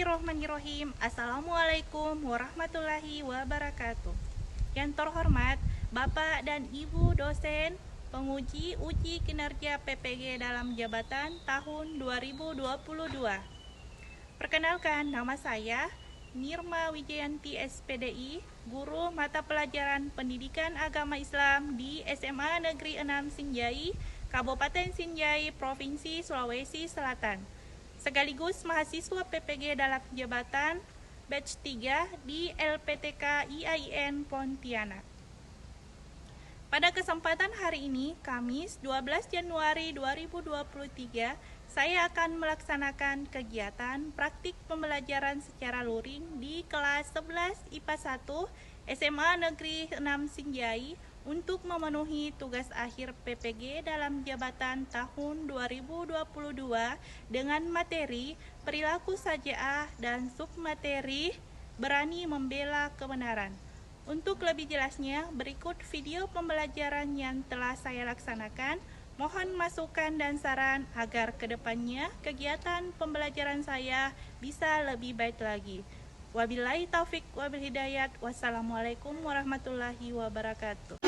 Bismillahirrohmanirrohim. Assalamualaikum warahmatullahi wabarakatuh. Yang terhormat Bapak dan Ibu dosen penguji uji kinerja PPG dalam jabatan tahun 2022. Perkenalkan, nama saya Nirma Wijayanti SPDI, guru mata pelajaran Pendidikan Agama Islam di SMA Negeri 6 Sinjai, Kabupaten Sinjai, Provinsi Sulawesi Selatan. Sekaligus mahasiswa PPG dalam jabatan batch 3 di LPTK IAIN Pontianak. Pada kesempatan hari ini, Kamis 12 Januari 2023, saya akan melaksanakan kegiatan praktik pembelajaran secara luring di kelas 11 IPA 1 SMA Negeri 6 Sinjai untuk memenuhi tugas akhir PPG dalam jabatan tahun 2022 dengan materi perilaku saja'ah dan submateri berani membela kebenaran. Untuk lebih jelasnya, berikut video pembelajaran yang telah saya laksanakan. Mohon masukan dan saran agar kedepannya kegiatan pembelajaran saya bisa lebih baik lagi. Wabillahi taufik wabil hidayat. Wassalamualaikum warahmatullahi wabarakatuh.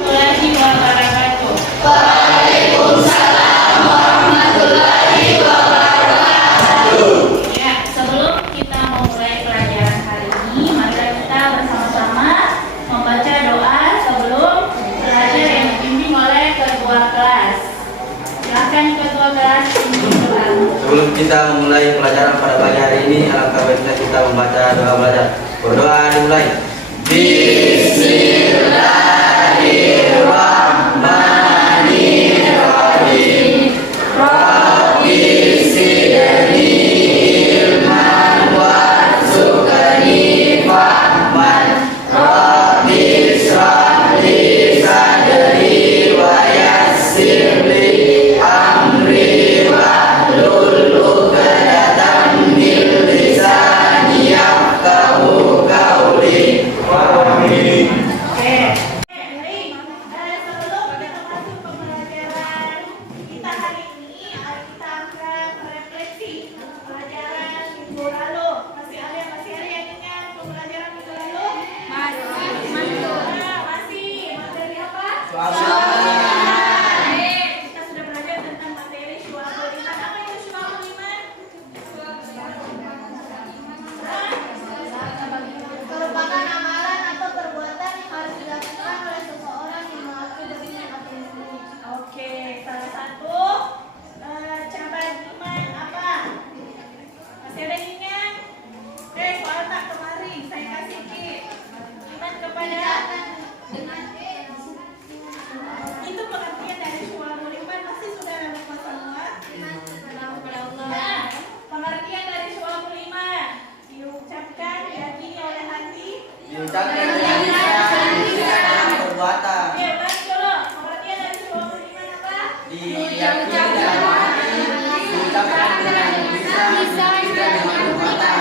Waalaikumsalam warahmatullahi wabarakatuh. Ya, sebelum kita memulai pelajaran hari ini, mari kita bersama-sama membaca doa sebelum belajar yang dibimbing oleh ketua kelas. Silakan ketua kelas pimpin doa. Sebelum kita memulai pelajaran pada pagi hari ini, alangkah baiknya kita membaca doa belajar. Berdoa dimulai. Bismillahirrahmanirrahim. Rabbi zidni ilman warzuqni fahman. Rabbi shrah li sadri wa yassir li amri wahlul 'uqdatam min lisani yafqahu qawli. Amin. Sebelum kita masuk ke pelajaran kita hari ini, kita akan merefleksi pelajaran minggu lalu. Masih ada yang ingat pembelajaran minggu lalu? Masih. Materi apa? Kita sudah belajar tentang materi syu'abul iman. Apa itu syu'abul iman? Merupakan amalan atau perbuatan yang harus dilakukan oleh seseorang yang mengaku beriman atau muslim. Oke, salah satu cabang iman apa? Masih ada yang ingat? Soal tak kemarin saya kasih Ki. Iman kepada itu pengertian dari syu'abul iman pasti sudah lupa semua. Nah, pengertian dari syu'abul iman diucapkan diyakini oleh hati. Diucapkan dengan lisan, dalam perbuatan. Oke, balik dulu. Pengertian dari syu'abul iman apa? Diyakini dalam hati, diucapkan dengan lisan, dan dengan perbuatan.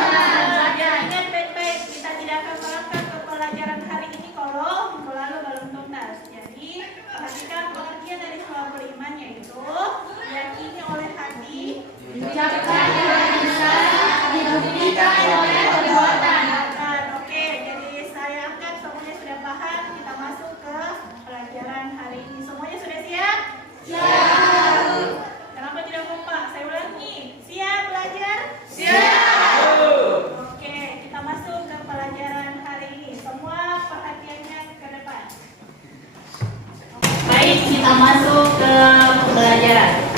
Ya, ingat baik-baik, kita tidak akan melangkah ke pelajaran hari ini kalau minggu lalu belum tuntas. Jadi, perhatikan pengertian dari syu'abul iman yaitu diyakini oleh hati, Diucapkan dengan lisan, dibuktikan oleh perbuatan. Oke, jadi saya angkat semuanya sudah paham. Kita masuk ke pelajaran hari ini. Semuanya sudah siap? Siap. Kenapa tidak kompak? Saya ulangi. Siap belajar? Oke, kita masuk ke pelajaran hari ini. Semua perhatiannya ke depan. Baik, kita masuk ke pelajaran.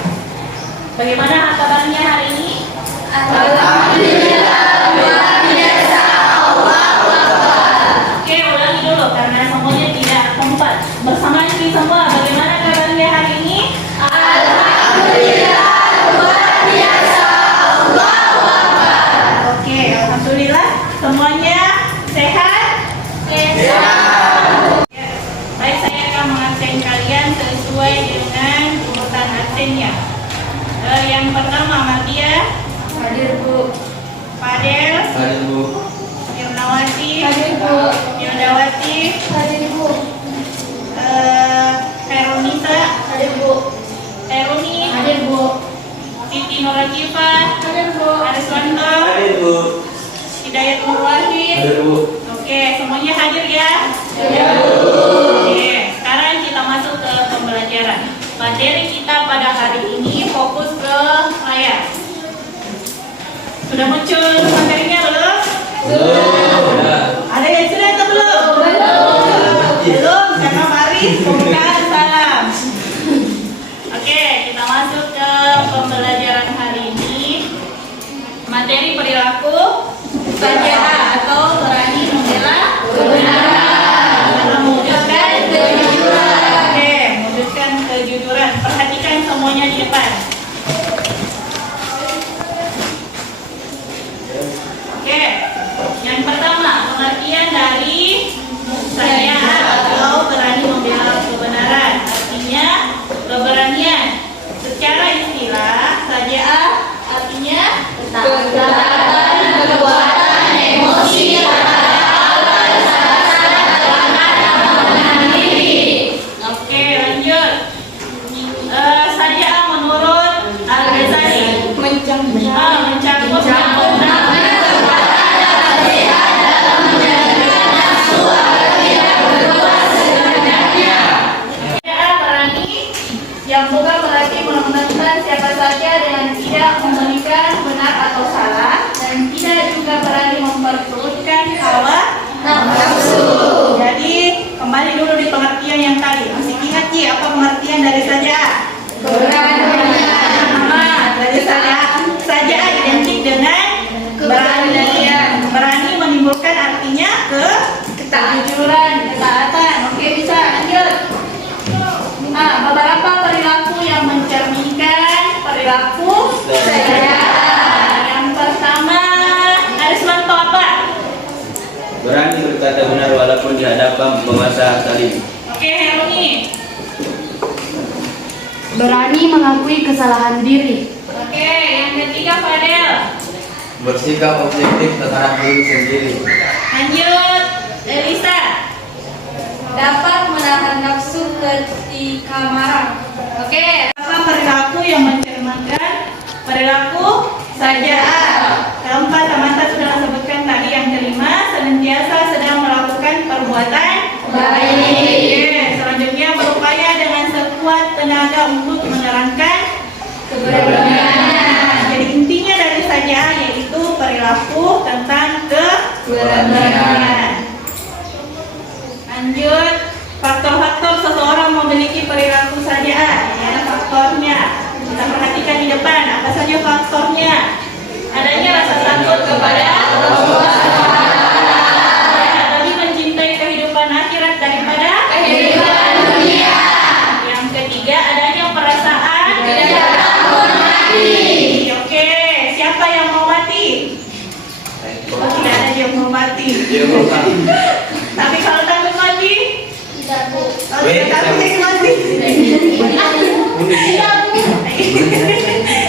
Bagaimana kabarnya hari ini? Alhamdulillah, luar biasa. Allahu Akbar. Oke, ulangi dulu karena semuanya tidak kompak. Bersama ini semua, bagaimana kabarnya hari ini? Alhamdulillah, luar biasa. Allahu Akbar. Oke, alhamdulillah semuanya sehat. Ya, baik, saya akan mengabsen kalian sesuai dengan urutan absennya. Yang pertama, Mardia. Hadir, Bu. Fadel. Hadir, Bu. Mirnawati. Hadir, Bu. Yodawati. Hadir, Bu. Veronita. Hadir, Bu. Teruni. Hadir, Bu. Siti Nurajifah. Hadir, Bu. Ariswanto. Hadir, Bu. Hidayat Nur Wahid. Hadir, Bu. Oke, semuanya hadir ya? Ya. Oke, sekarang kita masuk ke pembelajaran. Materi kita pada hari ini fokus ke layar. Sudah muncul materinya belum? Belum. Ada yang sudah atau belum? Belum, karena Faris bukan salam. Oke, kita masuk ke pembelajaran hari ini. Materi perilaku saja atau berani membela kebenaran. Mewujudkan kejujuran. Oke, mewujudkan kejujuran. Perhatikan semuanya di depan. Oke, yang pertama pengertian dari saya atau berani membela kebenaran. Artinya keberanian. Secara istilah saja artinya ketaatan, perbuatan, emosi, Oke, lanjut. Saja menurut Al-Ghazali mencakup yang bukan berarti menentukan siapa saja dengan tidak memberikan benar atau salah, dan tidak juga berani memperturutkan hawa nafsu. Jadi kembali dulu di pengertian yang tadi. Masih ingat Ji apa pengertian dari saja? Dari saja identik dengan berani. Berani menimbulkan artinya kejujuran, ketaatan. Oke, bisa lanjut. Beberapa perilaku yang mencerminkan perilaku saya. Yang pertama, Arismanto apa? Berani berkata benar walaupun di hadapan penguasa zalim. Oke, Heruni. Berani mengakui kesalahan diri. Oke, yang ketiga Fadel. Bersikap objektif terhadap diri sendiri. Lanjut, Elisa. Dapat menahan nafsu ketika marah. Oke, apa perilaku yang mencerminkan perilaku saja? Keempat, Samantha sudah sebutkan tadi. Yang kelima, senantiasa sedang melakukan perbuatan baik. Oke, selanjutnya berupaya dengan sekuat tenaga untuk menerangkan kebenaran. Jadi intinya dari saja yaitu perilaku tentang kebenaran. Lanjut, faktor-faktor seseorang memiliki perilaku saja. Ini ada faktornya. Kita perhatikan di depan. Apa saja faktornya? Adanya rasa takut kepada Allah, lebih mencintai kehidupan akhirat daripada kehidupan dunia. Yang ketiga, adanya perasaan tidak takut mati. Oke, siapa yang mau mati? Oh, tidak ada yang mau mati. Tapi kalau takut mati? Kalau tidak takut jadi mati? Iya,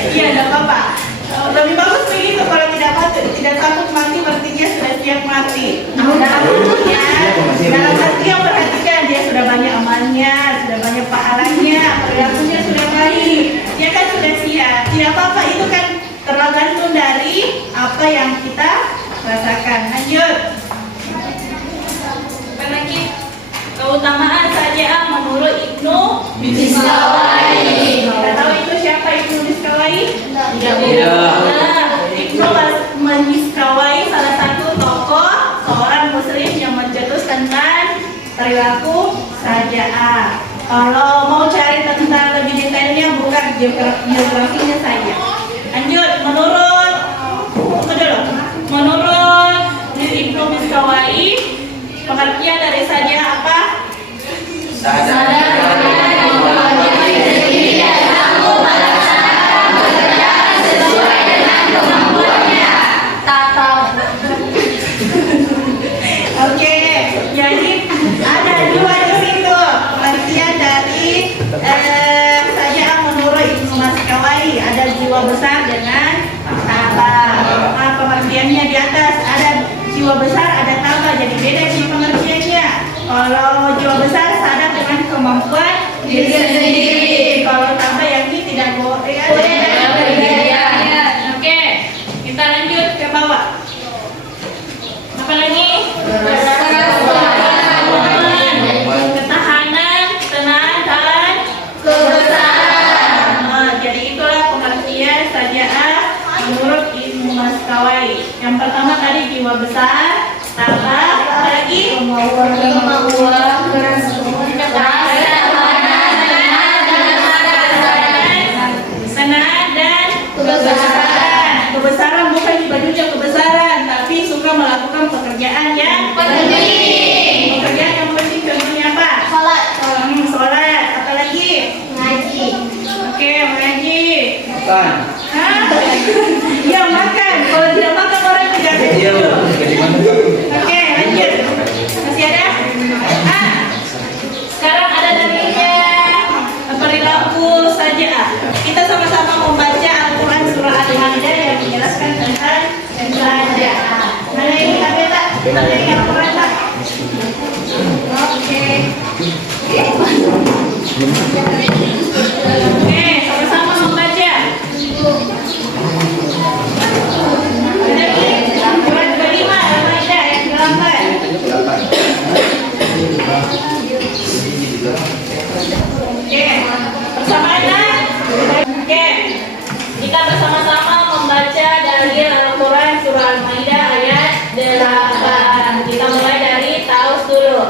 tidak apa-apa. Lebih bagus begitu. Kalau tidak takut mati berarti dia sudah siap mati. Dalam artian perhatikan, dia sudah banyak amalnya, sudah banyak pahalanya, perilakunya sudah baik, dia kan sudah siap. Tidak apa-apa, itu kan tergantung dari apa yang kita rasakan. Lanjut. Lagi keutamaan saja menurut Ibnu Miskawai. Kita tahu itu siapa Ibnu Miskawai? Ibnu Miskawai salah satu tokoh seorang muslim yang mencetuskan perilaku saja. Kalau mau cari tentang lebih detailnya bukan biografinya saja. Lanjut, menurut Ibnu Miskawai, pengertian dari saja apa? Oke, jadi ada dua di situ pengertian dari saja menurut Ibnu Miskawai. Ada jiwa besar dengan tabah. Pengertiannya di atas ada jiwa besar, ada tabah, jadi beda sih pengertiannya. Kalau jiwa besar sadar dengan kemampuan diri sendiri. Kalau tabah yang ini tidak boleh. Oke, kita lanjut ke bawah. Yang pertama tadi jiwa besar, tabah, apa lagi? Senang dan kebesaran. Kebesaran bukan bajunya kebesaran, tapi suka melakukan pekerjaan yang penting. Pekerjaan yang penting contohnya apa? Sholat. Apa lagi? Ngaji. Oke, mengaji. Makan. Hah? Ya makan. Kalau tidak makan orang tidak Iya, tidur. jadi mana? Oke, lanjut. Masih ada? Sekarang ada dalilnya. Perilaku saja. Kita sama-sama membaca Al-Quran surah Al-Maidah yang menjelaskan tentang saja. Mana ini Kabeta? Mana ini Al-Quran tak? Oke. Oke, sama-sama membaca. Surat kelima Al-Maidah ayat 8. Oke, bersamaan nak? Oke, kita bersama-sama membaca dalil Al-Quran surah Al-Maidah ayat 8. Kita mulai dari taus dulu.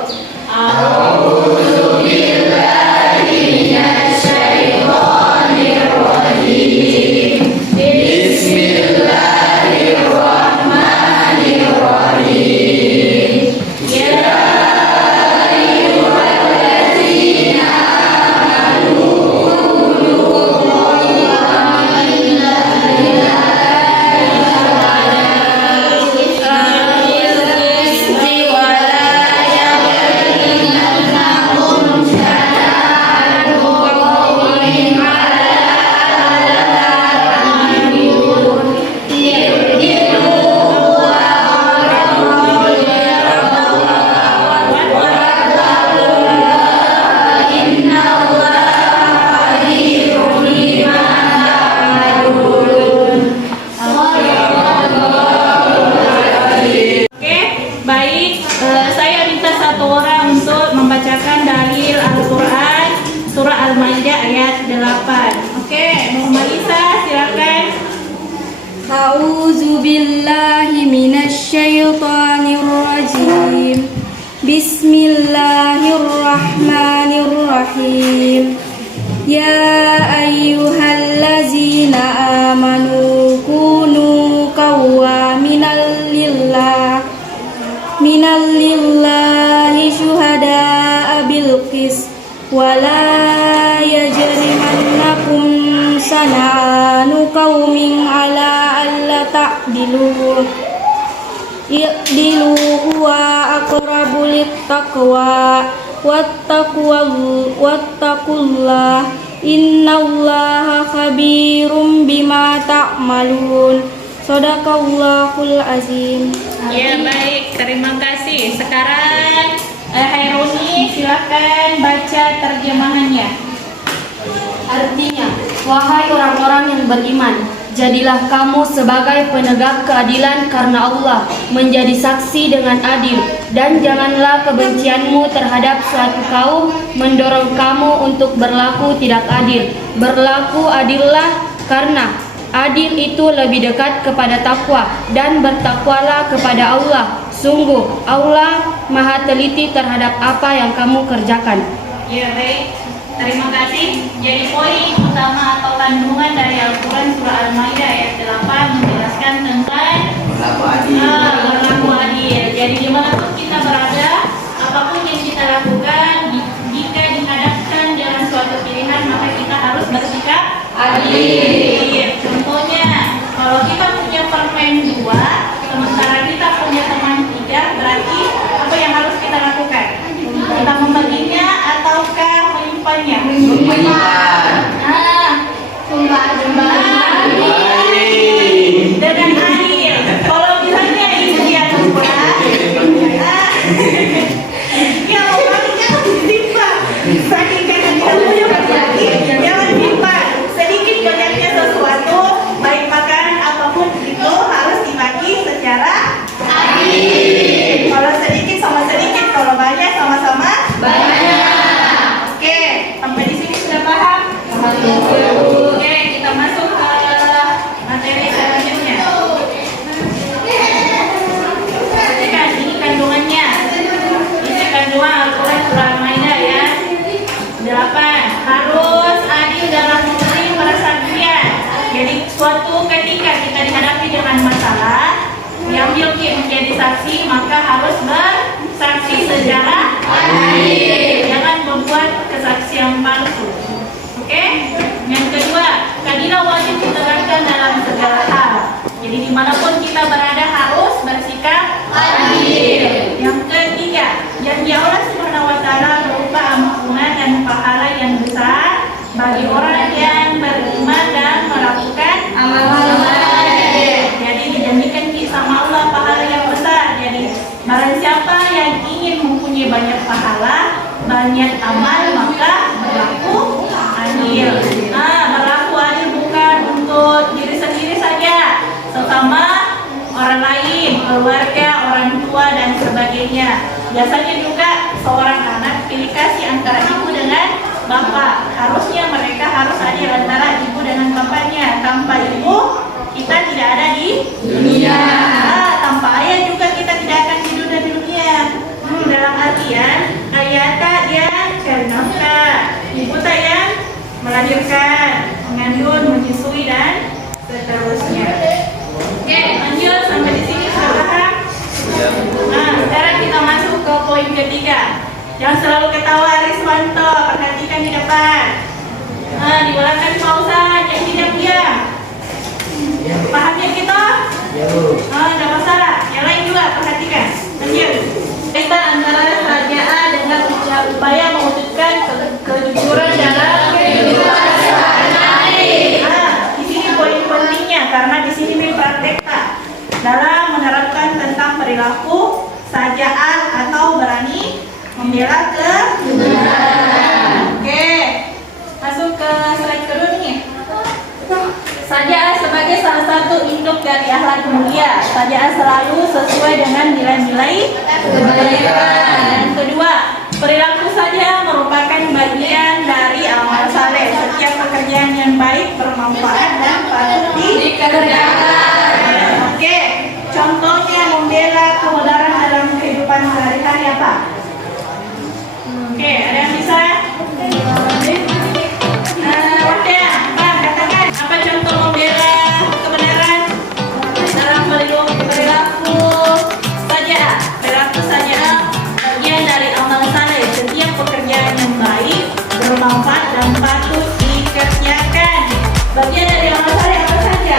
Saya minta satu orang untuk membacakan dalil Al-Quran surah Al-Maidah ayat 8. Oke, Muhammad Isa silakan. A'udzu billahi minasyaitonir rajim. Bismillahirrahmanirrahim. Ya ayyuhallazina amanu kunu qawwaminal lillahi syuhada'a bil qis wa la yajrimannakum sana'anu qaumin ala alla ta'dilu i'dilu huwa aqrabu littaqwa wattaqullah innallaha khabirum bima ta'malun. Shadaqallahul azim. Ya baik, terima kasih. Sekarang Hairuni silakan baca terjemahannya. Artinya, wahai orang-orang yang beriman, jadilah kamu sebagai penegak keadilan karena Allah, menjadi saksi dengan adil, dan janganlah kebencianmu terhadap suatu kaum mendorong kamu untuk berlaku tidak adil. Berlaku adillah karena adil itu lebih dekat kepada takwa, dan bertakwalah kepada Allah. Sungguh Allah Maha teliti terhadap apa yang kamu kerjakan. Ya baik, terima kasih. Jadi poin utama atau kandungan dari Al-Quran surah Al-Maidah ayat 8 menjelaskan tentang berlaku adil. Jadi dimanapun kita berada, apapun yang kita lakukan, jika dihadapkan dengan suatu pilihan, maka kita harus bersikap adil. Contohnya, kalau kita punya permen 2, sementara kita punya teman 3, berarti apa yang harus kita lakukan? Kita membaginya ataukah menyimpannya? Dengan adil. Kalau misalnya ini dia lupa, ya orangnya kan disimpan. Saking karena tidak punya lagi, jangan simpan. Sedikit banyaknya bersaksi maka harus bersaksi secara adil. Jangan membuat kesaksian palsu. Oke? Yang kedua, keadilan wajib diterapkan dalam segala hal. Jadi dimanapun kita berada harus bersikap adil. Yang ketiga, janji Allah Subhanahu Wa Taala berupa ampunan dan pahala yang besar bagi orang yang beriman dan melakukan amal baik. Jadi dijanjikan sama Allah pahala yang besar. Jadi barang siapa yang ingin mempunyai banyak pahala, banyak amal, maka berlaku adil. Berlaku adil bukan untuk diri sendiri saja, sesama orang lain, keluarga, orang tua dan sebagainya. Biasanya juga seorang anak pilih kasih antara ibu dengan bapak. Harusnya mereka harus adil antara ibu dengan bapaknya. Tanpa ibu kita tidak ada di dunia. Tanpa ayah juga kita tidak akan hidup di dunia. Dalam artian ayah tak yang cari nafkah, ibu tak yang melahirkan, mengandung, menyusui dan seterusnya. Oke, lanjut sampai di sini sudah paham? Sekarang kita masuk ke poin ketiga. Jangan selalu ketawa Riswanto, perhatikan di depan. Di belakang Pak Ustaz, yang tidak diam. Pahamnya kita? Tidak masalah. Yang lain juga perhatikan. Lanjut. Kita antara kerajaan dengan upaya mewujudkan kejujuran dalam kehidupan sehari-hari. Di sini poin pentingnya karena di sini mempraktekkan dalam menerapkan tentang perilaku sajaan atau berani membela kebenaran. Oke, masuk ke slide kedua nih. Sajaan sebagai salah satu induk dari akhlak mulia. Sajaan selalu sesuai dengan nilai-nilai kebaikan. Dan kedua, perilaku saja merupakan bagian dari amal saleh. Setiap pekerjaan yang baik bermanfaat dan patut dikerjakan. Oke, contohnya membela kebenaran dalam kehidupan sehari-hari apa? Oke, ada yang bisa? Katakan apa contoh membela kebenaran dalam perilaku saja. Perilaku saja bagian dari amal saleh. Setiap pekerjaan yang baik bermanfaat dan patut dikerjakan. Bagian dari amal saleh apa saja?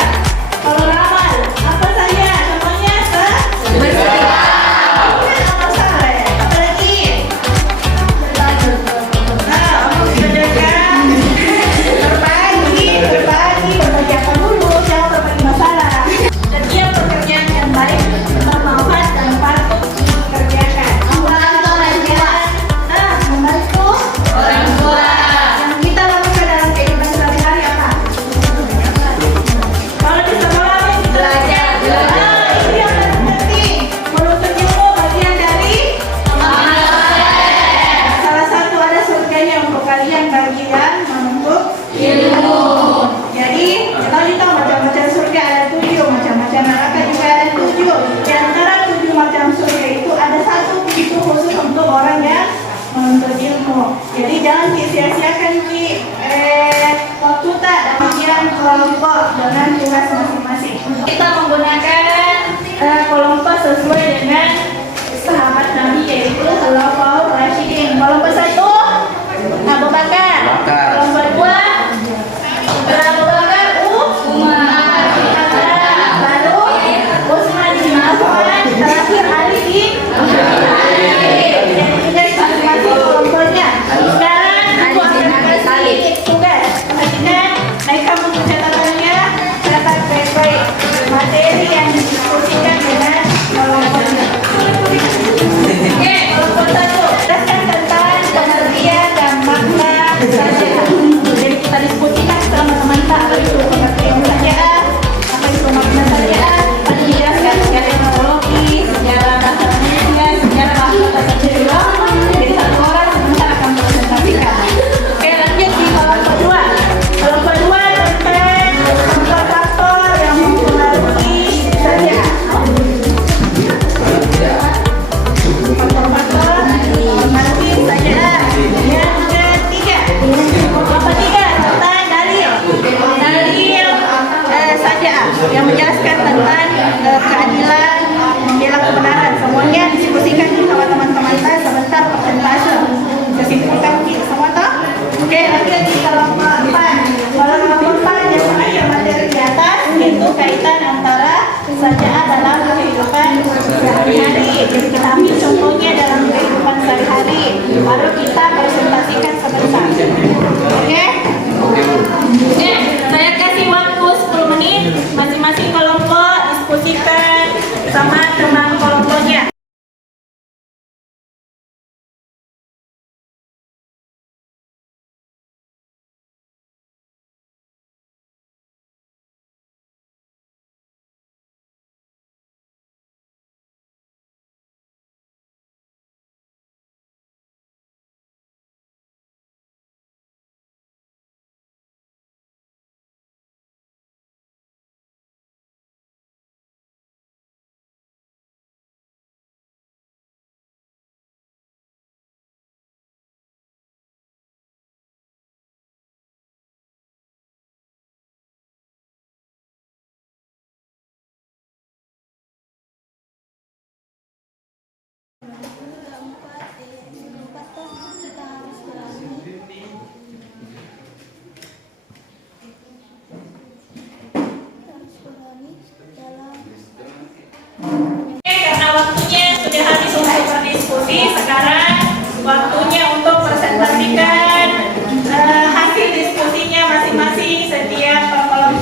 Kalau ramal apa saja? Contohnya amal saleh. Apa lagi? Berbagi apa dulu, jangan berbagi masalah. Setiap pekerjaan yang baik bermanfaat dan patut dikerjakan. Membantu orang tua. Yang kita lakukan dalam kehidupan sehari-hari apa? Kalau di sekolah kita belajar. Itu yang paling penting. Menuntut ilmu bagian dari amal saleh. Salah satu ada surganya untuk kalian bagian menuntut ilmu. Jadi kalau kita macam-macam surga ada 7, macam-macam neraka juga ada 7. Di antara 7 macam surga itu ada satu pintu khusus untuk orang yang menuntut ilmu. Jadi jangan sia-siakan di waktu tak dan pikiran kelompok dengan tugas masing-masing. Kita menggunakan kelompok sesuai dengan sahabat Nabi yaitu Khulafaur Rasyidin. Kelompok 1 Abu Bakar. Kelompok 2 Abu Bakar Umar. Lalu Utsman bin Affan. Terakhir Ali bin Abi Thalib. Jadi ingat masing-masing kelompoknya. Sekarang aku akan kasih tugas. Perhatikan, naik kamu catatannya, catat baik-baik materi yang didiskusikan dengan kelompok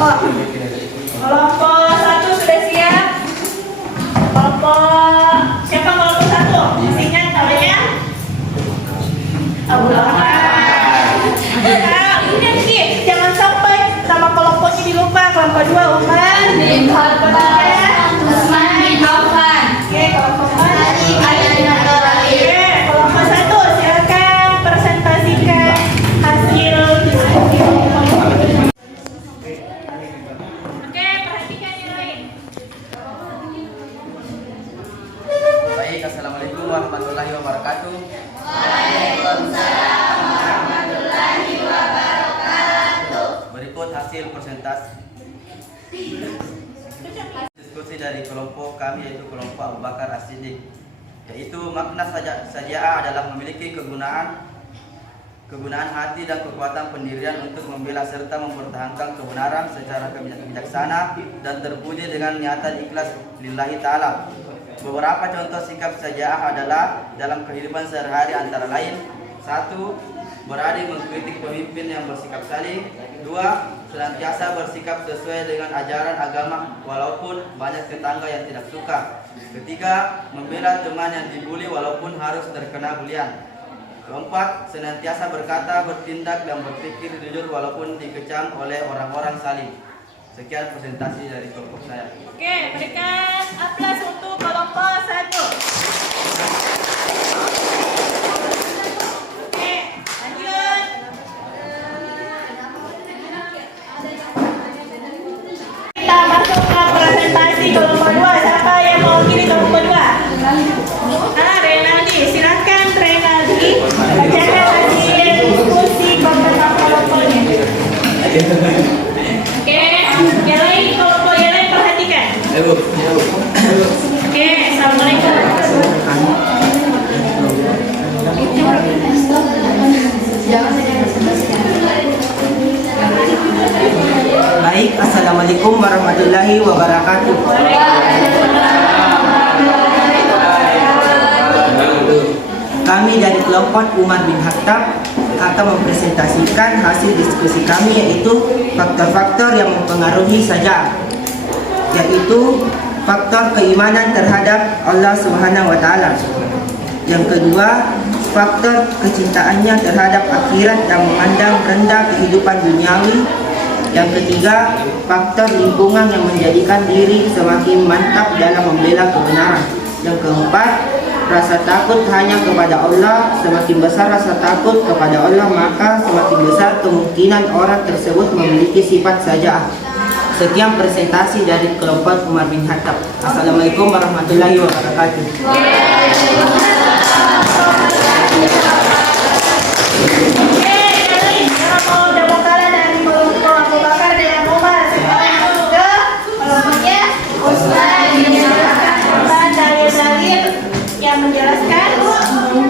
kelompok. Kelompok 1 sudah siap? Kelompok siapa kelompok 1? Ingat namanya? Abu Bakar. Ingat nih, jangan sampai nama kelompoknya dilupa. Kelompok 2 Umar bin Khattab, Utsman bin Affan. Oke, kelompok 4 Ali bin Abi Thalib. Oke, kelompok 1 silakan presentasikan hasil diskusi. Oke, perhatikan yang lain. Baik, assalamualaikum warahmatullahi wabarakatuh. Berikut hasil presentasi diskusi dari kelompok kami, yaitu kelompok Abu Bakar As-Siddiq, yaitu makna saja'ah adalah memiliki kegunaan hati dan kekuatan pendirian untuk membela serta mempertahankan kebenaran secara bijaksana dan terpuji dengan niatan ikhlas lillahi ta'ala. Beberapa contoh sikap saja'ah adalah dalam kehidupan sehari-hari antara lain: 1. Berani mengkritik pemimpin yang bersikap saleh. 2. Senantiasa bersikap sesuai dengan ajaran agama walaupun banyak tetangga yang tidak suka. 3. Membela teman yang dibuli walaupun harus terkena bulian. 4. Senantiasa berkata, bertindak dan berpikir jujur walaupun dikecam oleh orang-orang zalim. Sekian presentasi dari kelompok saya. Oke, berikan aplaus untuk kelompok 1. Oke, lanjut. Kita masuk ke presentasi kelompok 2. Siapa yang mau pilih kelompok 2? Renaldi, silakan Renaldi. Bacakan hasil diskusi kelompoknya. Oke, yang lain kelompok yang lain perhatikan. Oke, assalamualaikum. Baik, assalamualaikum warahmatullahi wabarakatuh. Kami dari kelompok Umar bin Khattab akan mempresentasikan hasil diskusi kami, yaitu faktor-faktor yang mempengaruhi saja'ah, yaitu faktor keimanan terhadap Allah Subhanahu wa Ta'ala. Yang kedua, faktor kecintaannya terhadap akhirat dan memandang rendah kehidupan duniawi. Yang ketiga, faktor lingkungan yang menjadikan diri semakin mantap dalam membela kebenaran. Yang keempat, rasa takut hanya kepada Allah. Semakin besar rasa takut kepada Allah, maka semakin besar kemungkinan orang tersebut memiliki sifat saja'ah. Sekian presentasi dari kelompok Umar bin Khattab. Assalamualaikum warahmatullahi wabarakatuh. Yang menjelaskan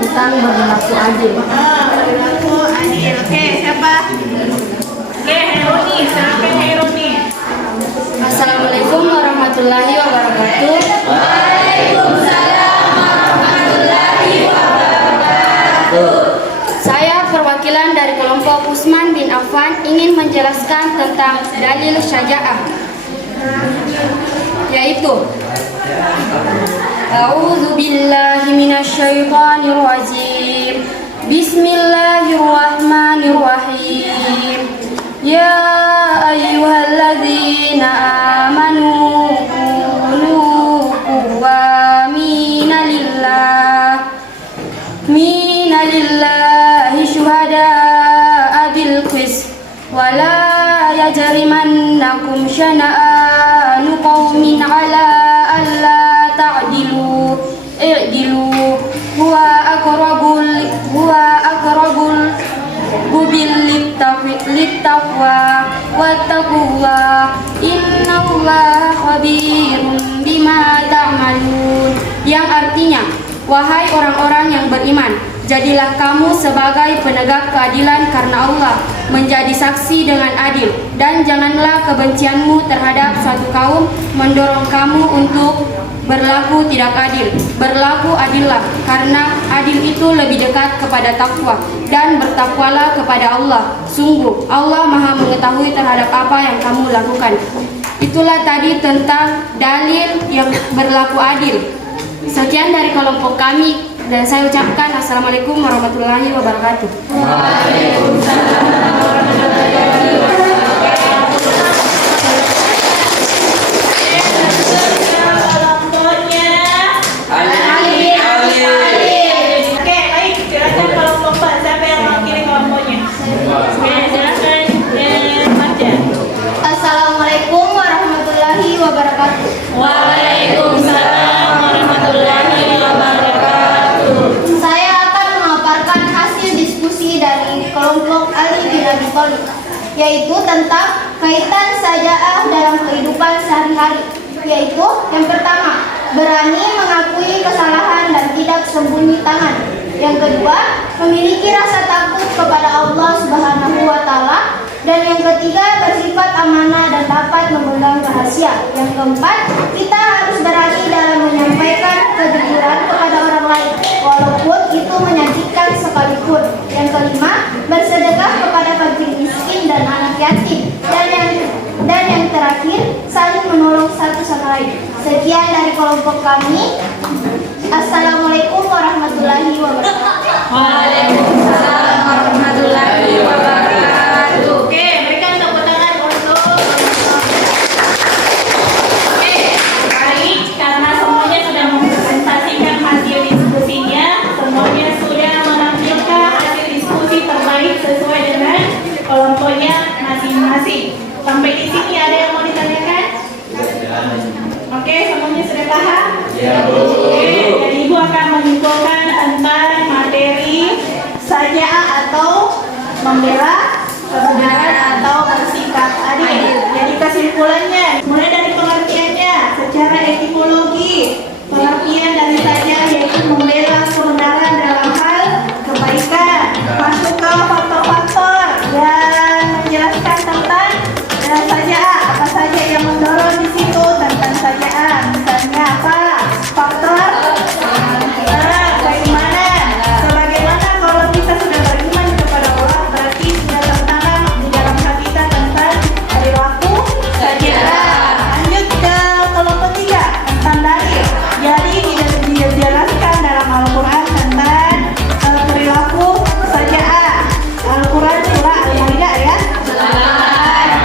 Tentang berlaku adil. berlaku adil. Oke, siapa? Oke, Heroni, silakan Heroni. Assalamualaikum warahmatullahi wabarakatuh. Saya perwakilan dari kelompok Utsman bin Affan ingin menjelaskan tentang dalil syaja'ah, yaitu A'udzu billahi minasyaitonir rajim. Bismillahirrahmanirrahim. Ya ayyuhalladzina amanu kunu qawwamina lillahi syuhada'a bil qist wa la yajrimannakum syana'anu qaumin 'ala alla ta'dilu i'dilu huwa aqrabul littaqwa wattaqullah innallaha khabirun bima ta'malun. Yang artinya, wahai orang-orang yang beriman, jadilah kamu sebagai penegak keadilan karena Allah, menjadi saksi dengan adil, dan janganlah kebencianmu terhadap suatu kaum mendorong kamu untuk berlaku tidak adil. Berlaku adillah, karena adil itu lebih dekat kepada takwa, dan bertakwalah kepada Allah. Sungguh Allah Maha mengetahui terhadap apa yang kamu lakukan. Itulah tadi tentang dalil yang berlaku adil. Sekian dari kelompok kami, dan saya ucapkan Assalamualaikum warahmatullahi wabarakatuh. Oke, baik, silakan kelompok Pak. Siapa yang mewakili kelompoknya? Oke, silakan Marjan. Assalamualaikum warahmatullahi wabarakatuh. Waalaikumsalam warahmatullahi wabarakatuh. Saya akan memaparkan hasil diskusi dari kelompok Ali bin Abi Thalib, yaitu tentang kaitan sajaah dalam kehidupan sehari-hari. Yaitu yang pertama, berani mengakui kesalahan dan tidak sembunyi tangan. Yang kedua, memiliki rasa takut kepada Allah Subhanahu wa Ta'ala. Dan yang ketiga, bersifat amanah dan dapat memegang rahasia. Yang keempat, kita harus berani dalam menyampaikan kejujuran kepada orang lain, walaupun itu menyakitkan sekalipun. Yang kelima, bersedekah kepada fakir miskin dan anak yatim. Dan yang terakhir, saling menolong satu sama lain. Sekian dari kelompok kami. Assalamualaikum warahmatullahi wabarakatuh. Waalaikumsalam warahmatullahi wabarakatuh. Oke, berikan tepuk tangan untuk. Oke, baik, karena semuanya sudah mempresentasikan hasil diskusinya, semuanya sudah menampilkan hasil diskusi terbaik sesuai dengan kelompoknya masing-masing. Sampai di sini ada yang mau ditanyakan? Oke, semuanya sudah paham? Ya, Bu. Oke, jadi Ibu akan menyimpulkan tentang materi sajaah atau membela kebenaran atau bersikap adil. Jadi kesimpulannya, mulai dari pengertiannya secara etimologi, pengertian dari sajaah yaitu membela kebenaran dalam hal kebaikan. Masuk ke faktor-faktor yang menjelaskan tentang sajaah, apa saja yang mendorong di situ tentang sajaah. Misalnya apa? Faktor keimanan. Sebagaimana kalau kita sudah beriman kepada Allah, berarti sudah tertanam di dalam hati kita tentang perilaku sajaah. Lanjut ke kelompok tiga, tentang dalil. Jadi dijelaskan dalam Al-Quran tentang perilaku sajaah. Al-Quran surah Al-Maidah ya.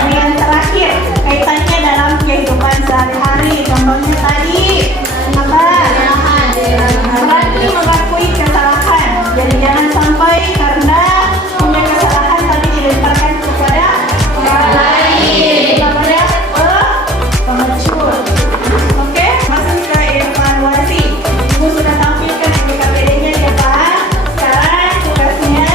Yang terakhir, kaitannya dalam kehidupan sehari-hari. Contohnya tadi apa? Berani mengakui kesalahan. Jadi jangan sampai karena punya kesalahan tapi dilemparkan kepada orang lain, kepada pengecut. Oke, masuk ke evaluasi. Ibu sudah tampilkan NKPD-nya ya Pak. Sekarang tugasnya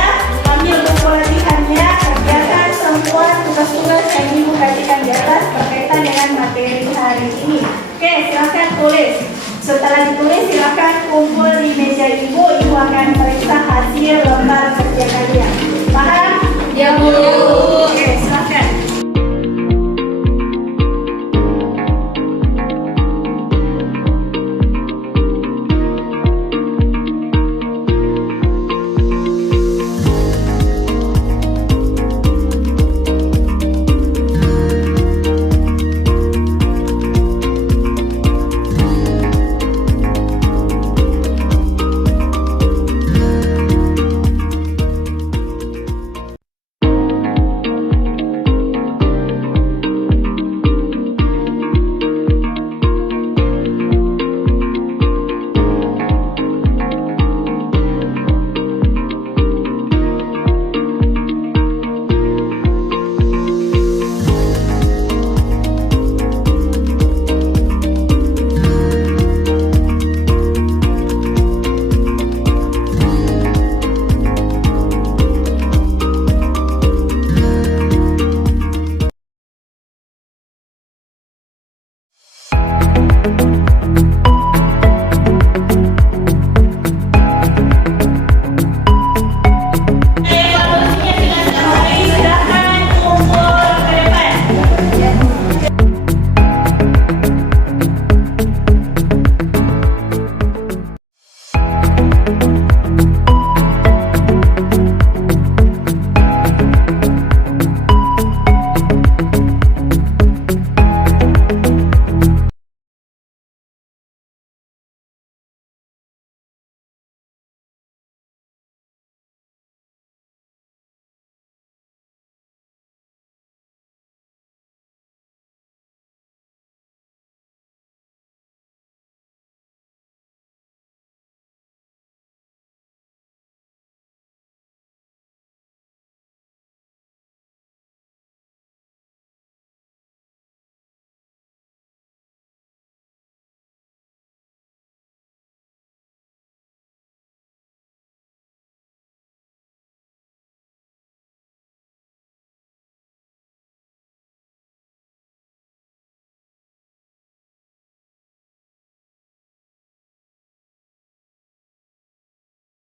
ambil buku latihannya, kerjakan semua tugas-tugas yang Ibu kasihkan di atas berkaitan dengan materi hari ini. Oke, silakan tulis. Setelah ditulis, silakan kumpul di meja Ibu. Ibu akan periksa hasil lembar kerja kalian. Paham? Ya, Bu. Oke, silakan.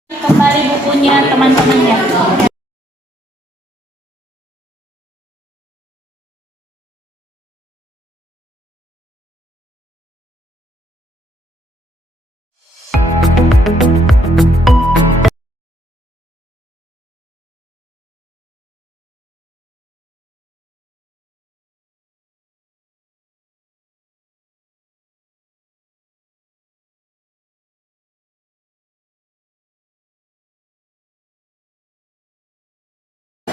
Kembali bukunya teman-teman ya.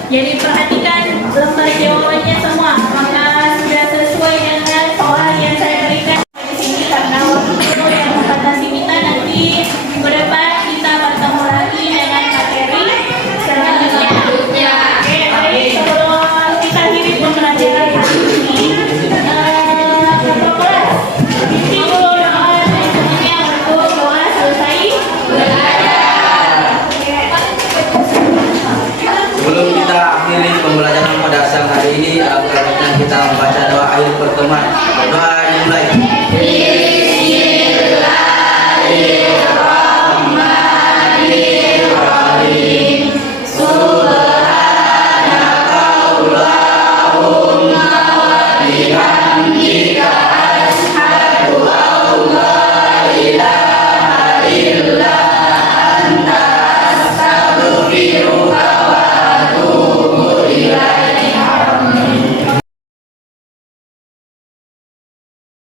Jadi perhatikan lembar jawabannya semua. Apakah sudah sesuai dengan soal yang saya berikan di sini? Karena waktu dulu yang membatasi kita, nanti ke depan kita bertemu lagi dengan materi selanjutnya. Oke, baik. Sebelum kita akhiri pembelajaran hari ini, ketua kelas, isi dulu doa dan semuanya untuk doa selesai belajar. Sebelum kita akhiri pembelajaran pada siang hari ini, kita membaca doa akhir pertemuan. Doa dimulai.